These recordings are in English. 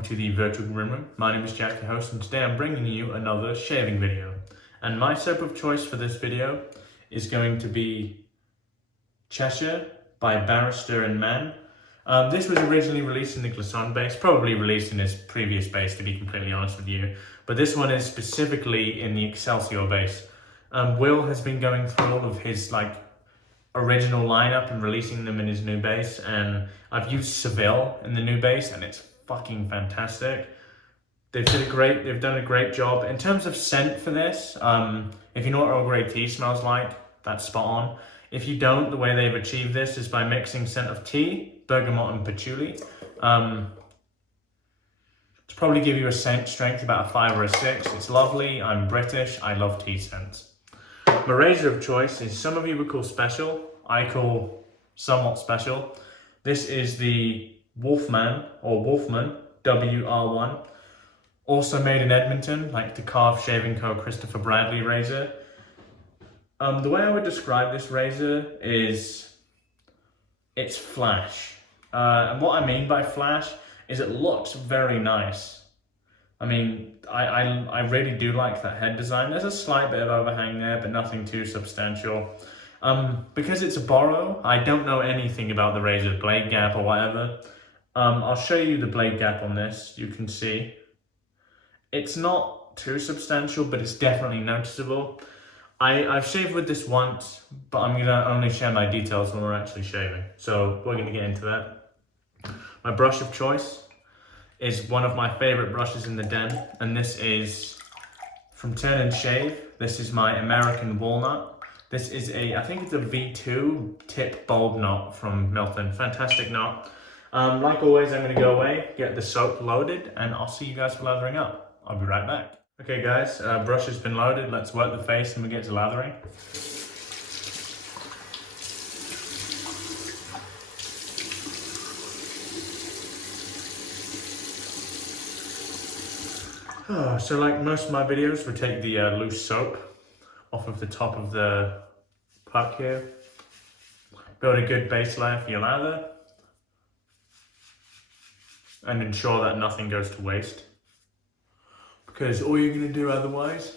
welcome to the virtual green room. My name is Jack, your host, and today I'm bringing you another shaving video. And my soap of choice for this video is going to be Cheshire by Barrister and Mann. This was originally released in the Glisson base, probably released in its previous base to be completely honest with you, but this one is specifically in the Excelsior base. Will has been going through all of his original lineup and releasing them in his new base, and I've used Seville in the new base and it's fucking fantastic. They've done a great job. In terms of scent for this, if you know what Earl Grey tea smells like, that's spot on. If you don't, the way they've achieved this is by mixing scent of tea, bergamot and patchouli. To probably give you a scent strength about a 5 or a 6. It's lovely, I'm British, I love tea scents. My razor of choice is, some of you would call special, I call somewhat special. This is the Wolfman WR1, also made in Edmonton, like the Carve Shaving Co. Christopher Bradley razor. The way I would describe this razor is, it's flash. And what I mean by flash is it looks very nice. I mean, I really do like that head design. There's a slight bit of overhang there, but nothing too substantial. Because it's a borrow, I don't know anything about the razor blade gap or whatever. I'll show you the blade gap on this. You can see it's not too substantial, but it's definitely noticeable. I've shaved with this once, but I'm gonna only share my details when we're actually shaving. So we're gonna get into that. My brush of choice is one of my favorite brushes in the den, and this is from TurnNShave. This is my American Walnut. This is I think it's a V2 tip bulb knot from Milton. Fantastic knot. Like always, I'm gonna go away, get the soap loaded, and I'll see you guys for lathering up. I'll be right back. Okay guys, brush has been loaded. Let's work the face and we get to lathering. So like most of my videos, we take the loose soap off of the top of the puck here. Build a good base layer for your lather. And ensure that nothing goes to waste. Because all you're going to do otherwise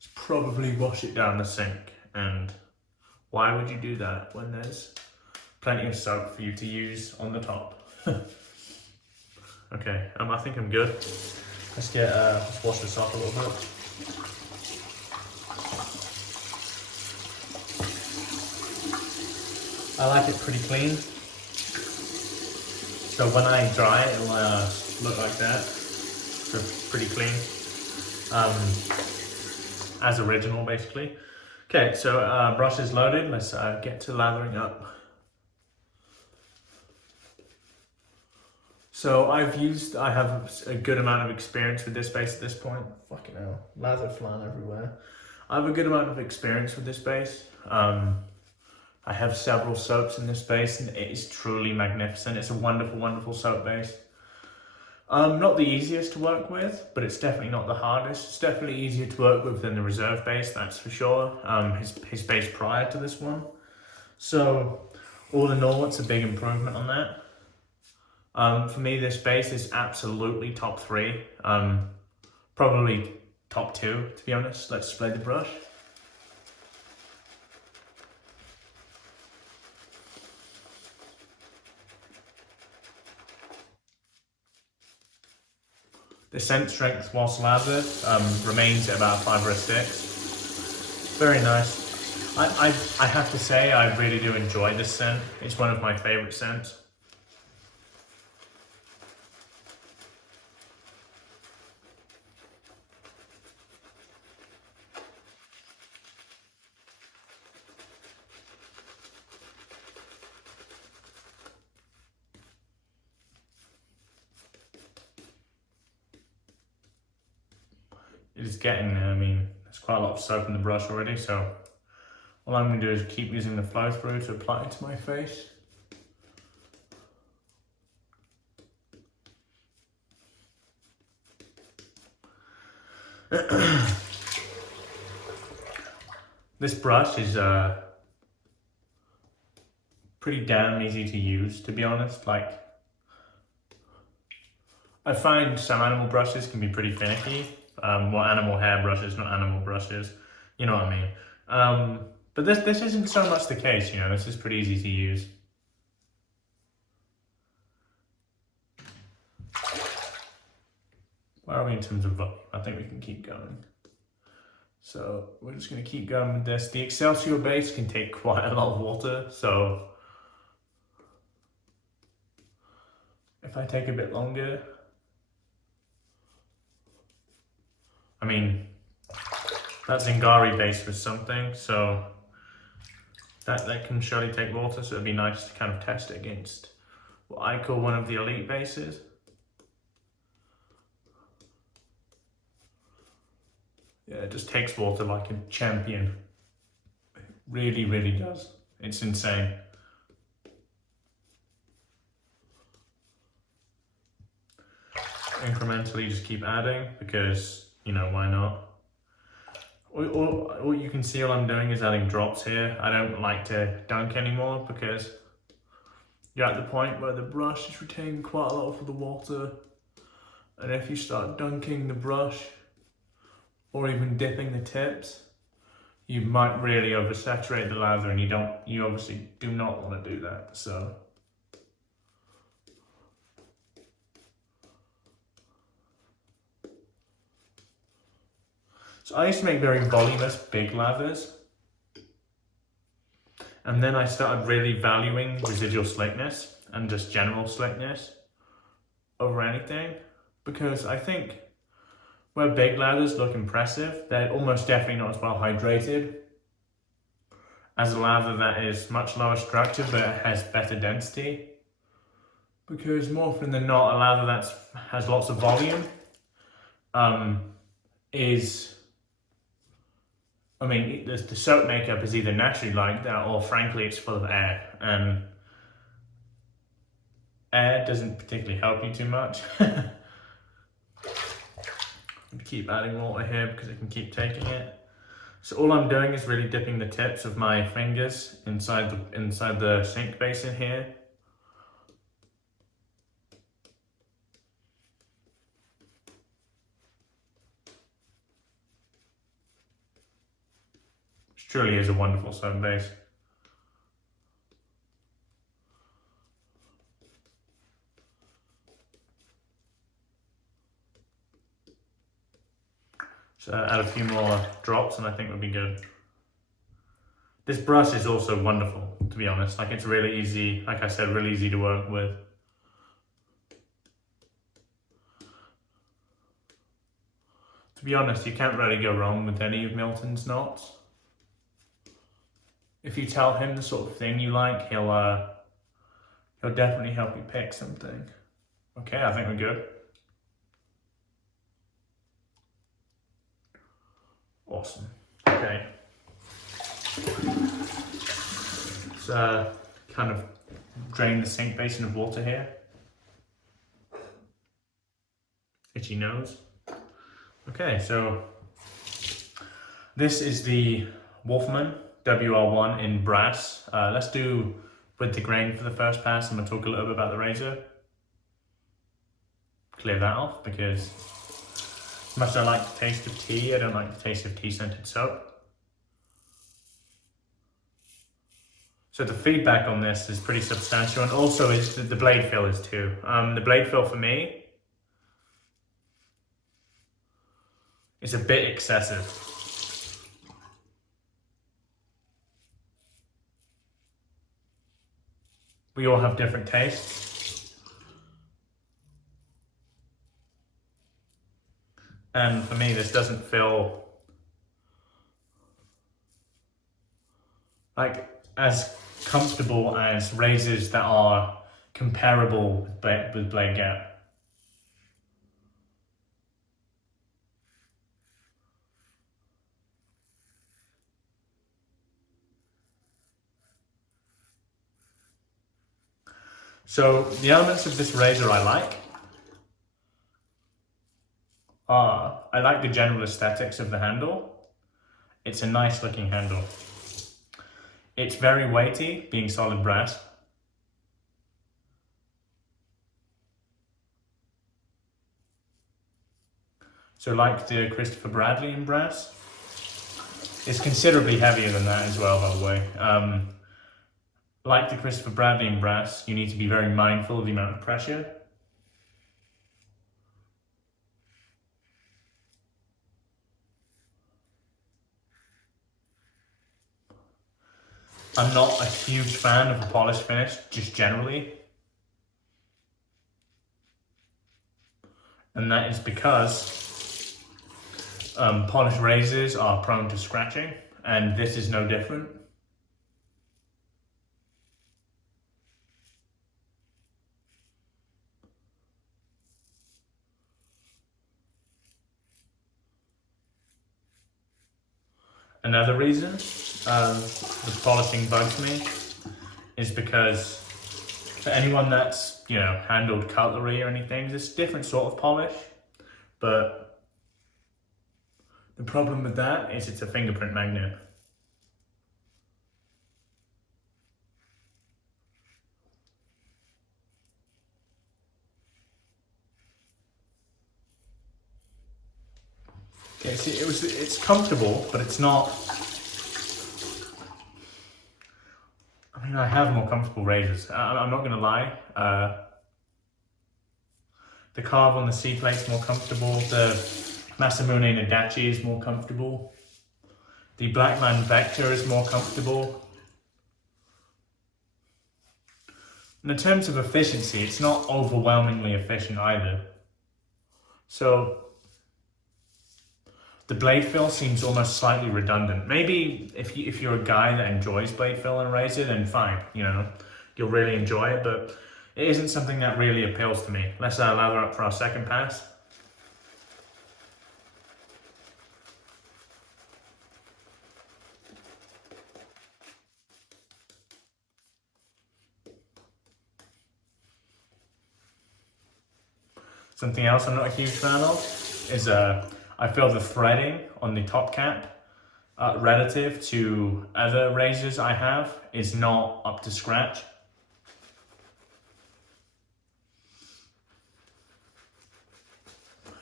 is probably wash it down the sink. And why would you do that when there's plenty of soap for you to use on the top? Okay, I think I'm good. Let's wash this off a little bit. I like it pretty clean. So when I dry it, it'll look like that. So pretty clean. As original, basically. Okay, so brush is loaded. Let's get to lathering up. So I have a good amount of experience with this base at this point. Fucking hell, lather flan everywhere. I have a good amount of experience with this base. I have several soaps in this base and it is truly magnificent. It's a wonderful, wonderful soap base. Not the easiest to work with, but it's definitely not the hardest. It's definitely easier to work with than the reserve base, that's for sure. His base prior to this one. So all in all, it's a big improvement on that. For me, this base is absolutely top 3, probably top 2 to be honest. Let's spray the brush. The scent strength whilst lathered remains at about 5 or a 6. Very nice. I have to say, I really do enjoy this scent. It's one of my favourite scents. It is getting there. I mean, there's quite a lot of soap in the brush already, so all I'm going to do is keep using the flow through to apply it to my face. This brush is pretty damn easy to use, to be honest. Like, I find some animal brushes can be pretty finicky. Well, animal hair brushes, not animal brushes. You know what I mean. But this isn't so much the case, you know, this is pretty easy to use. Where are we in terms of volume? I think we can keep going. So we're just going to keep going with this. The Excelsior base can take quite a lot of water, so if I take a bit longer, I mean, that Zingari base was something, so that can surely take water, so it'd be nice to kind of test it against what I call one of the elite bases. Yeah, it just takes water like a champion. It really, really does. It's insane. Incrementally just keep adding because, you know, why not? All you can see all I'm doing is adding drops here. I don't like to dunk anymore because you're at the point where the brush is retaining quite a lot of the water. And if you start dunking the brush or even dipping the tips, you might really oversaturate the lather, and you obviously do not want to do that. So I used to make very voluminous, big lathers. And then I started really valuing residual slickness and just general slickness over anything. Because I think where big lathers look impressive, they're almost definitely not as well hydrated as a lather that is much lower structure but has better density. Because more often than not, a lather that has lots of volume the soap makeup is either naturally like that or frankly it's full of air, and air doesn't particularly help you too much. Keep adding water here because I can keep taking it. So all I'm doing is really dipping the tips of my fingers inside the sink basin here. Which truly is a wonderful soap base. So add a few more drops and I think we'll be good. This brush is also wonderful, to be honest. Like, it's really easy, like I said, really easy to work with. To be honest, you can't really go wrong with any of Milton's knots. If you tell him the sort of thing you like, he'll definitely help you pick something. Okay, I think we're good. Awesome. Okay. Let's kind of drain the sink basin of water here. Itchy nose. Okay, so this is the Wolfman WR1 in brass. Let's do with the grain for the first pass. I'm going to talk a little bit about the razor. Clear that off because as much as I like the taste of tea, I don't like the taste of tea-scented soap. So the feedback on this is pretty substantial, and also is the blade fill is too. The blade fill for me is a bit excessive. We all have different tastes. And for me, this doesn't feel like as comfortable as razors that are comparable with blade gap. So the elements of this razor I like are, I like the general aesthetics of the handle. It's a nice looking handle. It's very weighty, being solid brass. So like the Christopher Bradley in brass, it's considerably heavier than that as well, by the way. Like the Christopher Bradley in brass, you need to be very mindful of the amount of pressure. I'm not a huge fan of the polish finish, just generally. And that is because polished razors are prone to scratching, and this is no different. Another reason the polishing bugs me is because for anyone that's, you know, handled cutlery or anything, it's a different sort of polish, but the problem with that is it's a fingerprint magnet. Okay, see, it's comfortable, but it's not. I mean, I have more comfortable razors. I'm not gonna lie. The carve on the C plate's more comfortable. The Masamune Nadachi is more comfortable. The Blackman Vector is more comfortable. And in terms of efficiency, it's not overwhelmingly efficient either. So the blade fill seems almost slightly redundant. Maybe if you're a guy that enjoys blade fill and razor, then fine, you know, you'll really enjoy it, but it isn't something that really appeals to me. Let's lather up for our second pass. Something else I'm not a huge fan of is I feel the threading on the top cap relative to other razors I have is not up to scratch.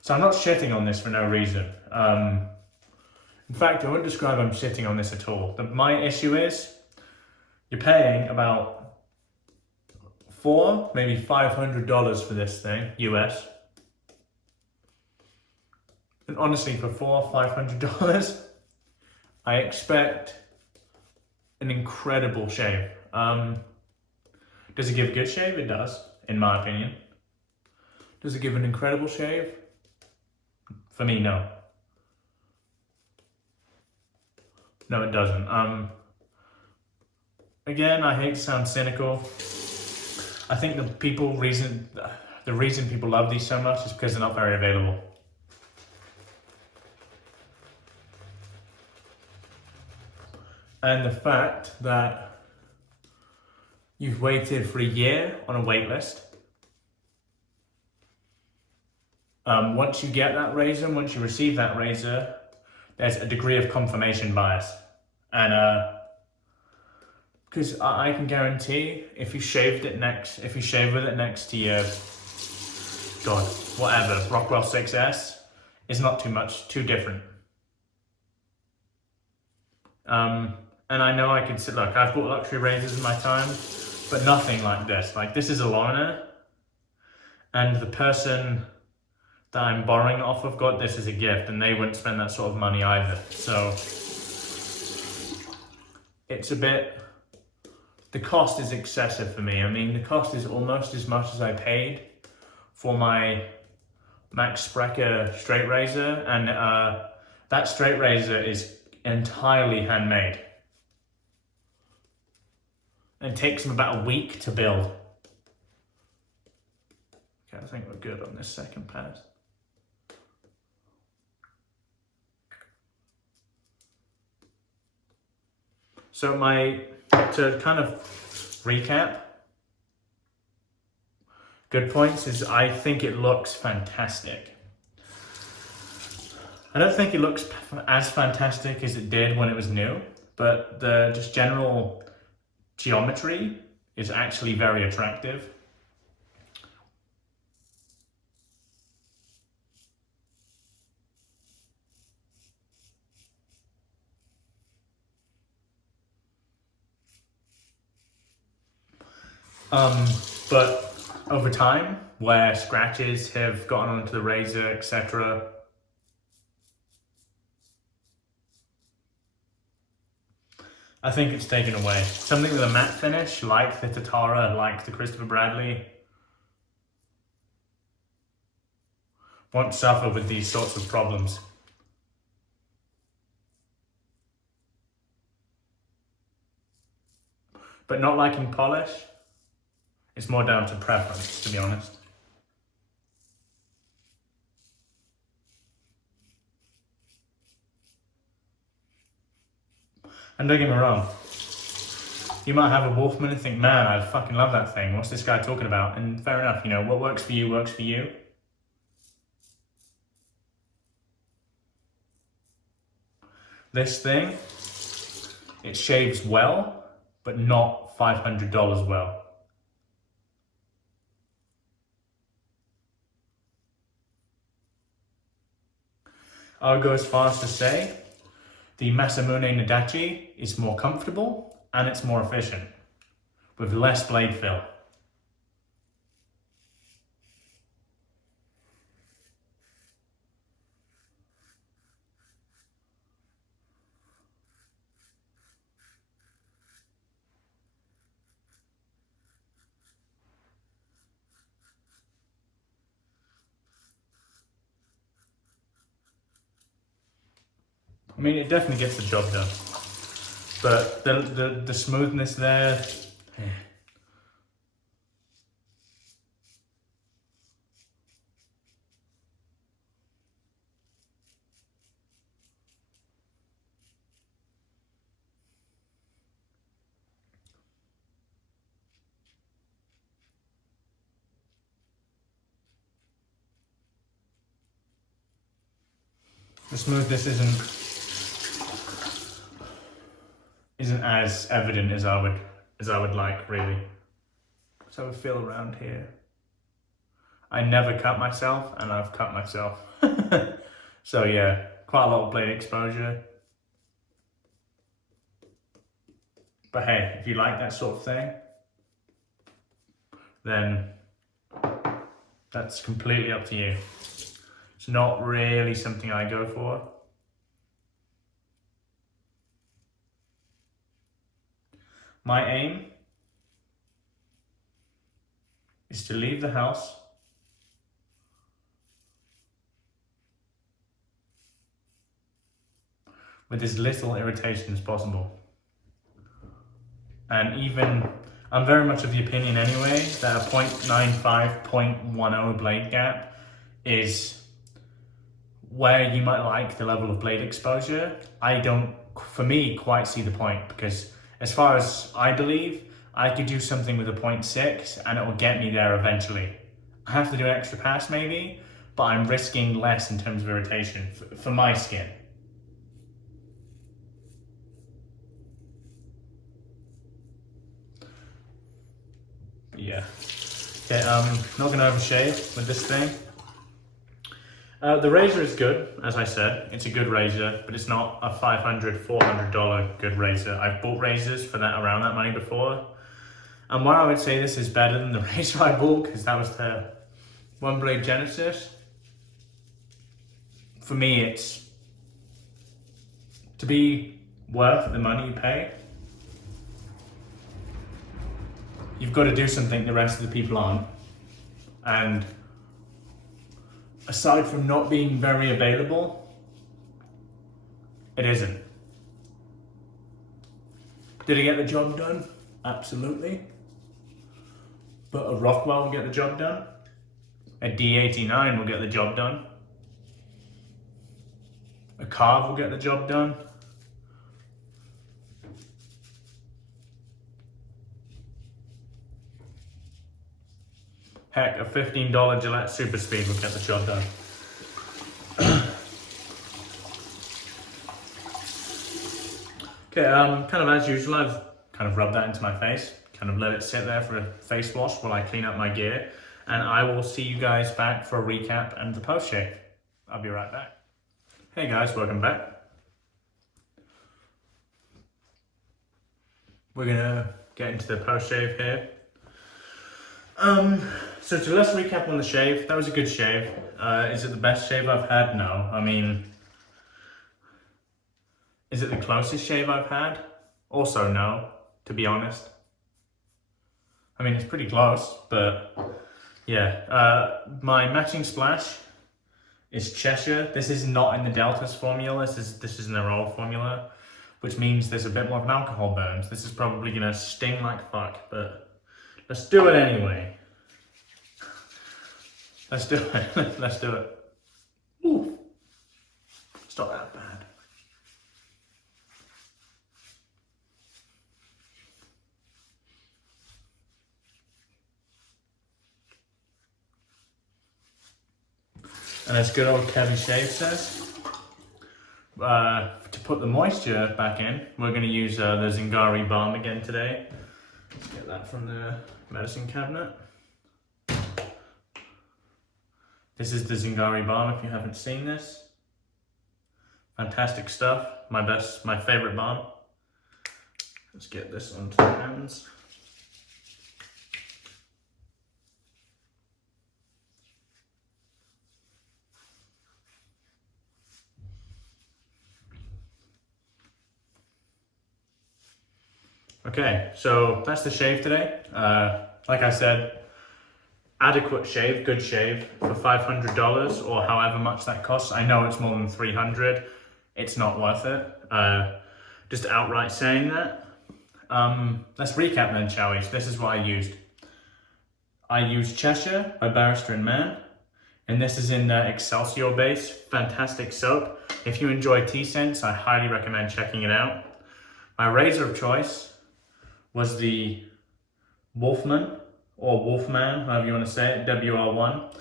So I'm not shitting on this for no reason. In fact, I wouldn't describe I'm shitting on this at all. My issue is you're paying about $400, maybe $500 for this thing, US. And honestly, for $400 or $500, I expect an incredible shave. Does it give a good shave? It does, in my opinion. Does it give an incredible shave? For me, no. No, it doesn't. Again, I hate to sound cynical. I think the reason people love these so much is because they're not very available. And the fact that you've waited for a year on a wait list. Once you get that razor, once you receive that razor, there's a degree of confirmation bias. And because I can guarantee if you shave with it next to your, God, whatever, Rockwell 6S, it's not too different. And I know I could sit, look, I've bought luxury razors in my time, but nothing like this. Like, this is a liner, and the person that I'm borrowing it off of got this as a gift, and they wouldn't spend that sort of money either. So it's a bit, the cost is excessive for me. I mean, the cost is almost as much as I paid for my Max Sprecher straight razor, and that straight razor is entirely handmade. And it takes them about a week to build. Okay, I think we're good on this second pass. So to kind of recap, good points is I think it looks fantastic. I don't think it looks as fantastic as it did when it was new, but the just general geometry is actually very attractive. But over time, where scratches have gotten onto the razor, etc., I think it's taken away. Something with a matte finish, like the Tatara, like the Christopher Bradley, won't suffer with these sorts of problems. But not liking polish, it's more down to preference, to be honest. And don't get me wrong, you might have a Wolfman and think, man, I fucking love that thing. What's this guy talking about? And fair enough, you know, what works for you works for you. This thing, it shaves well, but not $500 well. I would go as far as to say the Masamune Nadachi is more comfortable and it's more efficient, with less blade fill. I mean, it definitely gets the job done, but the smoothness there, the smoothness isn't as evident as I would like, really. Let's have a feel around here. I never cut myself, and I've cut myself. So yeah, quite a lot of blade exposure. But hey, if you like that sort of thing, then that's completely up to you. It's not really something I go for. My aim is to leave the house with as little irritation as possible. And even, I'm very much of the opinion anyway, that a 0.95, 0.10 blade gap is where you might like the level of blade exposure. I don't, for me, quite see the point, because as far as I believe, I could do something with a 0.6 and it will get me there eventually. I have to do an extra pass maybe, but I'm risking less in terms of irritation for my skin. But yeah. Okay, not gonna overshave with this thing. The razor is good, as I said. It's a good razor, but it's not a $500, $400 good razor. I've bought razors for that around that money before. And why I would say this is better than the razor I bought, because that was the One Blade Genesis. For me, it's to be worth the money you pay. You've got to do something the rest of the people aren't. And aside from not being very available, it isn't. Did it get the job done? Absolutely. But a Rockwell will get the job done. A D89 will get the job done. A Carve will get the job done. Heck, a $15 Gillette Super Speed will get the job done. Okay, kind of as usual, I've kind of rubbed that into my face, kind of let it sit there for a face wash while I clean up my gear, and I will see you guys back for a recap and the post shave. I'll be right back. Hey guys, welcome back. We're gonna get into the post shave here. So let's recap on the shave. That was a good shave. Is it the best shave I've had? No. I mean, is it the closest shave I've had? Also no, to be honest. I mean, it's pretty close, but yeah. My matching splash is Cheshire. This is not in the Delta's formula. This is in their old formula, which means there's a bit more of an alcohol burn. This is probably gonna sting like fuck, but let's do it anyway. Let's do it. Let's do it. Ooh, it's not that bad. And as good old Kevin Shave says, to put the moisture back in, we're going to use the Zingari balm again today. Let's get that from the medicine cabinet. This is the Zingari balm if you haven't seen this. Fantastic stuff. My favorite balm. Let's get this onto the hands. Okay, so that's the shave today. Like I said, adequate shave, good shave for $500 or however much that costs. I know it's more than $300. It's not worth it. Just outright saying that. Let's recap then, shall we? So this is what I used. I used Cheshire by Barrister and Mann, and this is in the Excelsior base. Fantastic soap. If you enjoy tea scents, I highly recommend checking it out. My razor of choice was the Wolfman, or Wolfman, however you want to say it, WR1.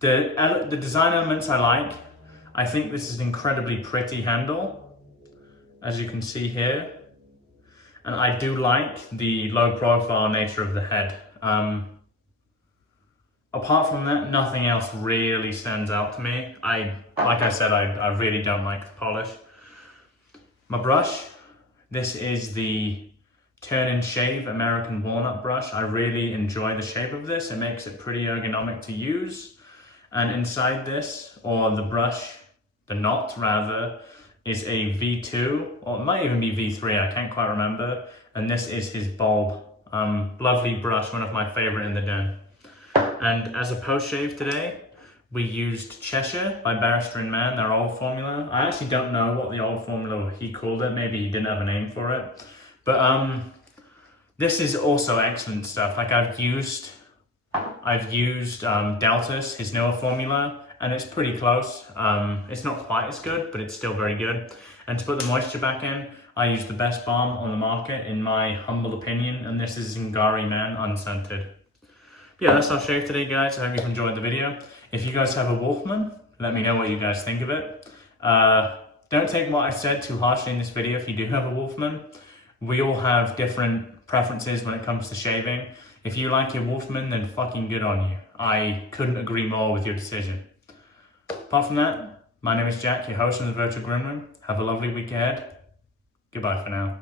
The design elements I like. I think this is an incredibly pretty handle, as you can see here. And I do like the low profile nature of the head. Apart from that, nothing else really stands out to me. Like I said, I really don't like the polish. My brush, this is the TurnNShave American Walnut brush. I really enjoy the shape of this. It makes it pretty ergonomic to use. And inside this, or the brush, the knot rather, is a V2, or it might even be V3, I can't quite remember. And this is his bulb. Lovely brush, one of my favorite in the den. And as a post shave today, we used Cheshire by Barrister and Mann, their old formula. I actually don't know what the old formula he called it. Maybe he didn't have a name for it. But this is also excellent stuff. Like I've used Delta's, his newer formula, and it's pretty close. It's not quite as good, but it's still very good. And to put the moisture back in, I used the best balm on the market, in my humble opinion, and this is Zingari Man Unscented. But yeah, that's our shave today, guys. I hope you've enjoyed the video. If you guys have a Wolfman, let me know what you guys think of it. Don't take what I said too harshly in this video if you do have a Wolfman. We all have different preferences when it comes to shaving. If you like your Wolfman, then fucking good on you. I couldn't agree more with your decision. Apart from that, my name is Jack, your host from the Virtual Groom Room. Have a lovely week ahead. Goodbye for now.